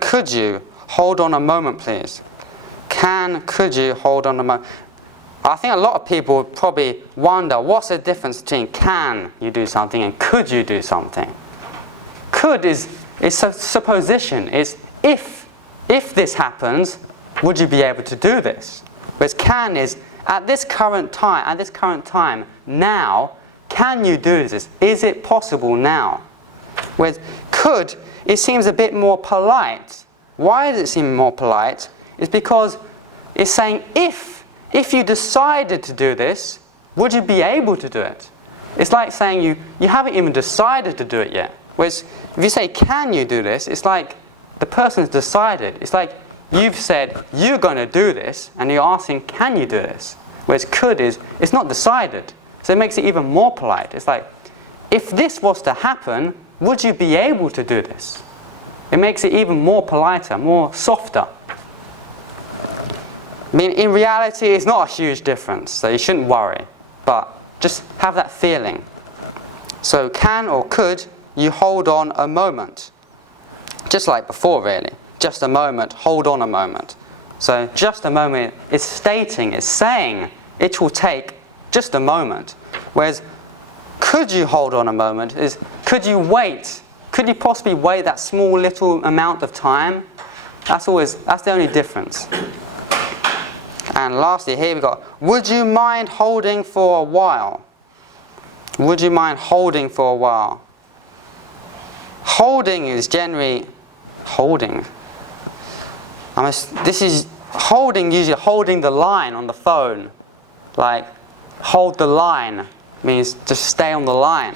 Could you hold on a moment, please? Could you hold on a moment? I think a lot of people would probably wonder, what's the difference between can you do something and could you do something? Could is a supposition. It's if this happens, would you be able to do this? Whereas can is at this current time, now, can you do this? Is it possible now? Whereas could, it seems a bit more polite. Why does it seem more polite? It's because it's saying if you decided to do this, would you be able to do it? It's like saying you haven't even decided to do it yet. Whereas if you say, can you do this? It's like the person's decided. It's like you've said, you're going to do this, and you're asking, can you do this? Whereas could is, it's not decided. So it makes it even more polite. It's like, if this was to happen, would you be able to do this? It makes it even more politer, more softer. I mean, in reality, it's not a huge difference, so you shouldn't worry. But just have that feeling. So can or could you hold on a moment? Just like before, really. Just a moment, hold on a moment. So just a moment is stating, is saying it will take just a moment. Whereas could you hold on a moment is could you wait? Could you possibly wait that small little amount of time? That's the only difference. And lastly, here we've got, would you mind holding for a while? Would you mind holding for a while? Holding is generally holding. This is holding, usually holding the line on the phone. Like, hold the line means just stay on the line.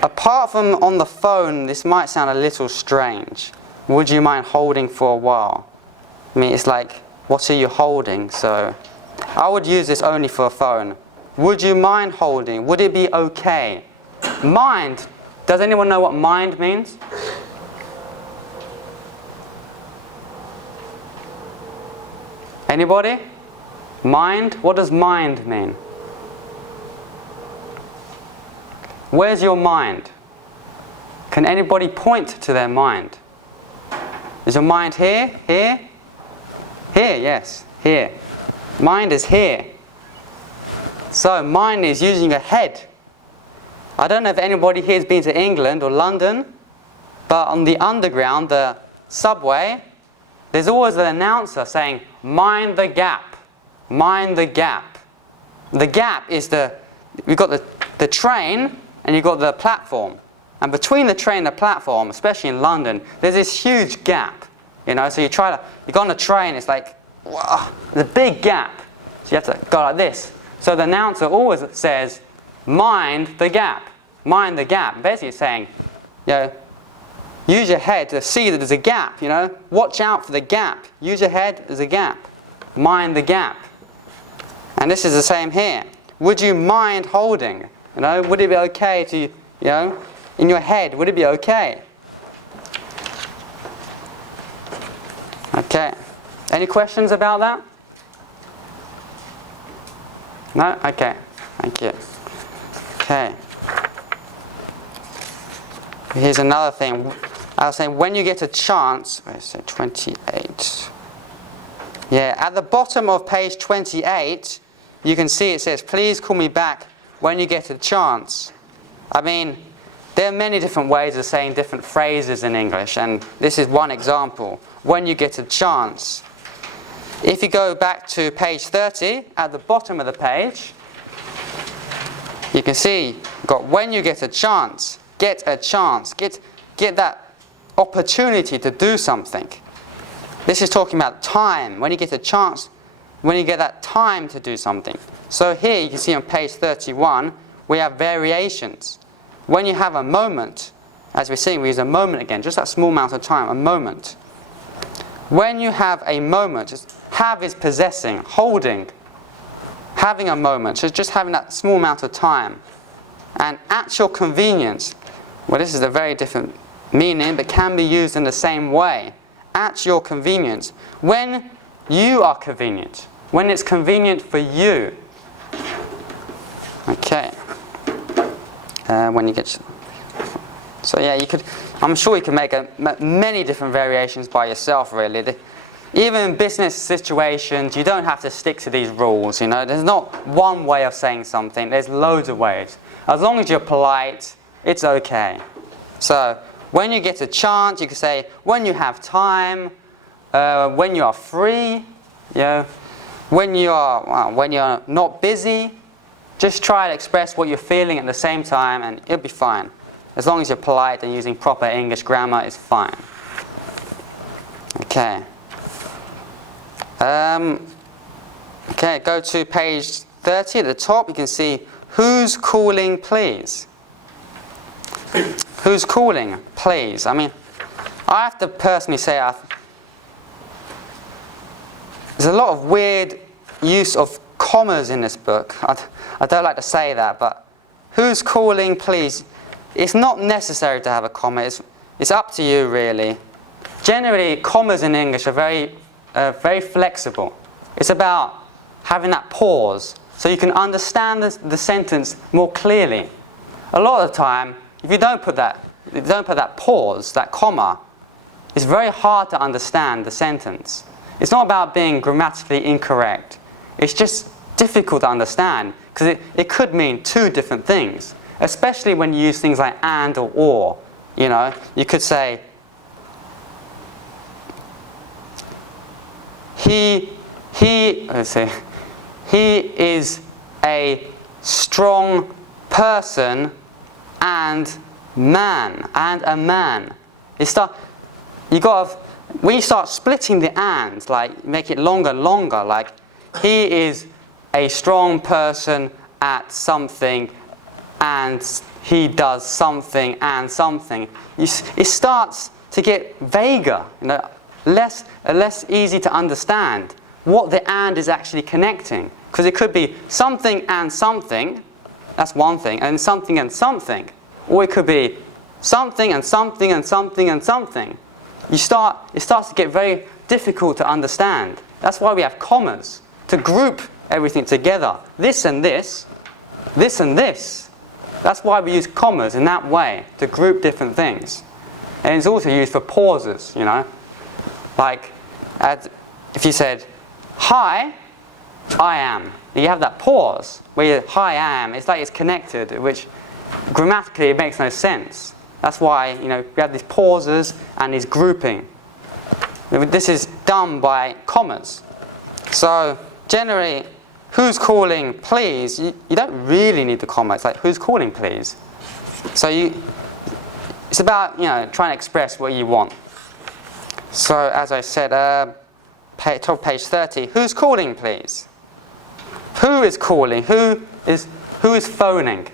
Apart from on the phone, this might sound a little strange. Would you mind holding for a while? I mean, it's like, what are you holding? So I would use this only for a phone. Would you mind holding? Would it be okay? Mind. Does anyone know what mind means? Anybody? Mind? What does mind mean? Where's your mind? Can anybody point to their mind? Is your mind here? Here? Here, yes. Here. Mind is here. So mind is using a head. I don't know if anybody here has been to England or London, but on the underground, the subway, there's always an announcer saying, mind the gap. Mind the gap. The gap is we've got the train and you've got the platform. And between the train and the platform, especially in London, there's this huge gap. You know, so you go on a train, it's like, wow, there's a big gap. So you have to go like this. So the announcer always says, mind the gap. Mind the gap. Basically saying, you know, use your head to see that there's a gap, you know. Watch out for the gap. Use your head, there's a gap. Mind the gap. And this is the same here. Would you mind holding? You know, would it be okay to, you know, in your head, would it be okay? Okay. Any questions about that? No? Okay. Thank you. Okay. Here's another thing. I was saying, when you get a chance, wait, so 28. Yeah, at the bottom of page 28, you can see it says, please call me back when you get a chance. I mean, there are many different ways of saying different phrases in English, and this is one example. When you get a chance. If you go back to page 30, at the bottom of the page, you can see, got when you get a chance. Get a chance. Get that opportunity to do something. This is talking about time. When you get a chance, when you get that time to do something. So here you can see on page 31, we have variations. When you have a moment, as we're seeing, we use a moment again, just that small amount of time, a moment. When you have a moment, just have is possessing, holding, having a moment, so just having that small amount of time. And at your convenience, well, this is a very different meaning, but can be used in the same way. At your convenience. When you are convenient. When it's convenient for you. Okay. When you get... So yeah, you I'm sure you can make many different variations by yourself, really. Even in business situations, you don't have to stick to these rules, you know. There's not one way of saying something. There's loads of ways. As long as you're polite, it's okay. So, when you get a chance, you can say, when you have time, when you are free, you know, when you're not busy. Just try to express what you're feeling at the same time and it'll be fine. As long as you're polite and using proper English grammar, it's fine. Okay. Okay, go to page 30 at the top. You can see, who's calling, please? Who's calling, please? I mean, I have to personally say there's a lot of weird use of commas in this book. I don't like to say that, but who's calling, please? It's not necessary to have a comma. It's up to you, really. Generally, commas in English are very flexible. It's about having that pause so you can understand the sentence more clearly. A lot of the time, if you don't put that pause, that comma, it's very hard to understand the sentence. It's not about being grammatically incorrect. It's just difficult to understand because it could mean two different things, especially when you use things like and or. You know, you could say, he is a strong person and a man. When you start splitting the ands, like make it longer, like he is a strong person at something and he does something and something. It starts to get vaguer, you know, less easy to understand what the and is actually connecting. Because it could be something and something, that's one thing, and something and something. Or it could be something and something and something and something. It starts to get very difficult to understand. That's why we have commas, to group everything together. This and this, this and this. That's why we use commas in that way, to group different things. And it's also used for pauses, you know. Like, if you said, hi, I am. You have that pause, where hi, I am. It's like it's connected, which grammatically it makes no sense. That's why, you know, we have these pauses and these grouping. This is done by commas. So, generally, who's calling, please? You don't really need the comma. It's like, who's calling, please? So it's about, you know, trying to express what you want. So, as I said, top page 30. Who's calling, please? Who is calling? Who is phoning?